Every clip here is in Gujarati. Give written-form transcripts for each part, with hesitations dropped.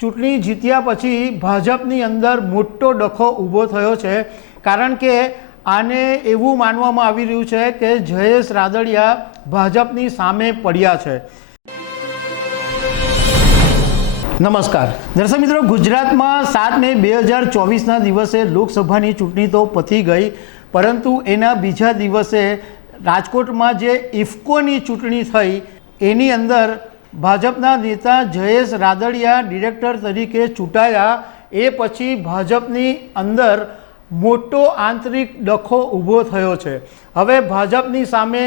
ચૂંટણી જીત્યા પછી ભાજપની અંદર મોટો ડખો ઊભો થયો છે, કારણ કે આને એવું માનવામાં આવી રહ્યું છે કે જયેશ રાદડિયા ભાજપની સામે પડ્યા છે। નમસ્કાર દર્શક મિત્રો, ગુજરાતમાં 7 મે 2024ના દિવસે લોકસભાની ચૂંટણી તો પતી ગઈ, પરંતુ એના બીજા દિવસે રાજકોટમાં જે ઇફકોની ચૂંટણી થઈ એની અંદર ભાજપના નેતા જયેશ રાદડિયા ડિરેક્ટર તરીકે ચૂંટાયા। એ પછી ભાજપની અંદર મોટો આંતરિક ડખો ઊભો થયો છે। હવે ભાજપની સામે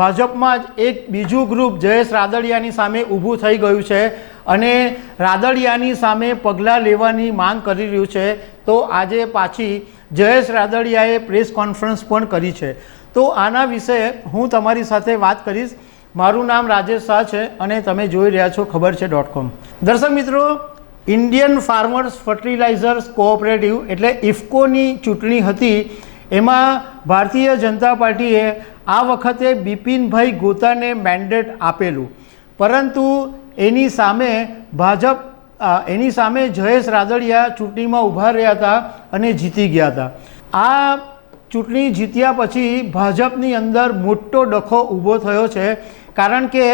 ભાજપમાં જ એક બીજું ગ્રુપ જયેશ રાદડિયાની સામે ઊભું થઈ ગયું છે અને રાદડિયાની સામે પગલાં લેવાની માંગ કરી રહ્યું છે। તો આજે પાછી જયેશ રાદડિયાએ પ્રેસ કોન્ફરન્સ પણ કરી છે। તો આના વિશે હું તમારી સાથે વાત કરીશ। મારું નામ રાજેશ શાહ છે અને તમે જોઈ રહ્યા છો ખબરછે.com। દર્શક મિત્રો, ઇન્ડિયન ફાર્મર્સ ફર્ટિલાઇઝર્સ કોઓપરેટિવ એટલે ઇફકોની ચૂંટણી હતી, એમાં ભારતીય જનતા પાર્ટીએ આ વખતે બિપિનભાઈ ગોતાને મેન્ડેટ આપેલું, પરંતુ એની સામે જયેશ રાદડિયા ચૂંટણીમાં ઊભા રહ્યા હતા અને જીતી ગયા હતા। આ ચૂંટણી જીત્યા પછી ભાજપની અંદર મોટો ડખો ઊભો થયો છે, કારણ કે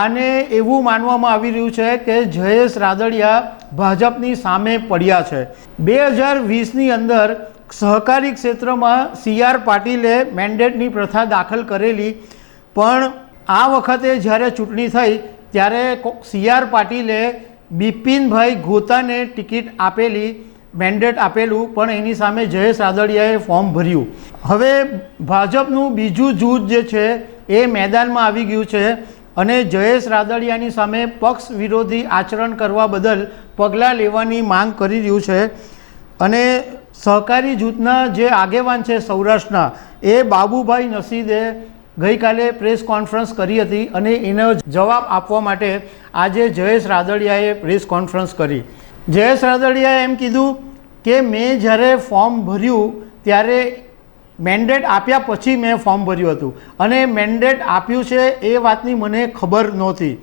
આને એવું માનવામાં આવી રહ્યું છે કે જયેશ રાદડિયા ભાજપની સામે પડ્યા છે। 2020ની અંદર સહકારી ક્ષેત્રમાં CR પાટીલે મેન્ડેટની પ્રથા દાખલ કરેલી, પણ આ વખતે જ્યારે ચૂંટણી થઈ ત્યારે CR પાટીલે બિપિનભાઈ ગોતાને ટિકિટ આપેલી, મેન્ડેટ આપેલું, પણ એની સામે જયેશ રાદડિયાએ ફોર્મ ભર્યું। હવે ભાજપનું બીજું જૂથ જે છે એ મેદાનમાં આવી ગયું છે અને જયેશ રાદડિયાની સામે પક્ષ વિરોધી આચરણ કરવા બદલ પગલાં લેવાની માંગ કરી રહ્યું છે। અને સહકારી જૂથના જે આગેવાન છે સૌરાષ્ટ્રના, એ બાબુભાઈ નસીદે ગઈકાલે પ્રેસ કોન્ફરન્સ કરી હતી અને એનો જવાબ આપવા માટે આજે જયેશ રાદડિયાએ પ્રેસ કોન્ફરન્સ કરી। જયેશ રાદડિયાએ એમ કીધું કે મેં જ્યારે ફોર્મ ભર્યું ત્યારે મેન્ડેટ આપ્યા પછી મેં ફોર્મ ભર્યું હતું અને મેન્ડેટ આપ્યું છે એ વાતની મને ખબર નહોતી,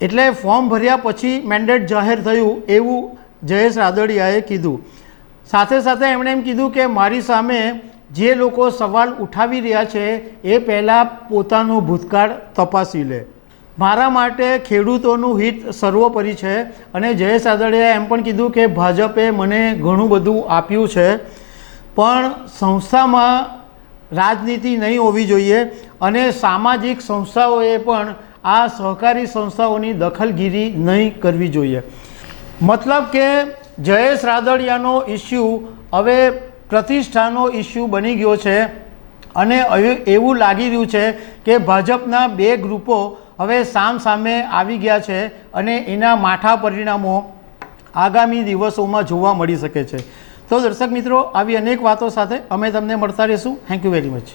એટલે ફોર્મ ભર્યા પછી મેન્ડેટ જાહેર થયું, એવું જયેશ રાદડિયાએ કીધું। સાથે સાથે એમણે એમ કીધું કે મારી સામે જે લોકો સવાલ ઉઠાવી રહ્યા છે એ પહેલાં પોતાનો ભૂતકાળ તપાસી લે। મારા માટે ખેડૂતોનું હિત સર્વોપરી છે અને જયેશ રાદડિયાએ એમ પણ કીધું કે ભાજપે મને ઘણું બધું આપ્યું છે, પણ સંસ્થામાં રાજનીતિ નહીં હોવી જોઈએ અને સામાજિક સંસ્થાઓએ પણ આ સહકારી સંસ્થાઓની દખલગીરી નહીં કરવી જોઈએ। મતલબ કે જયેશ રાદડિયાનો ઇસ્યુ હવે પ્રતિષ્ઠાનો ઇસ્યુ બની ગયો છે અને એવું લાગી રહ્યું છે કે ભાજપના બે ગ્રુપો હવે સામે આવી ગયા છે અને એના માઠા પરિણામો આગામી દિવસોમાં જોવા મળી શકે છે। તો દર્શક મિત્રો, આવી અનેક વાતો સાથે અમે તમને મળતા રહીશું। Thank you very much.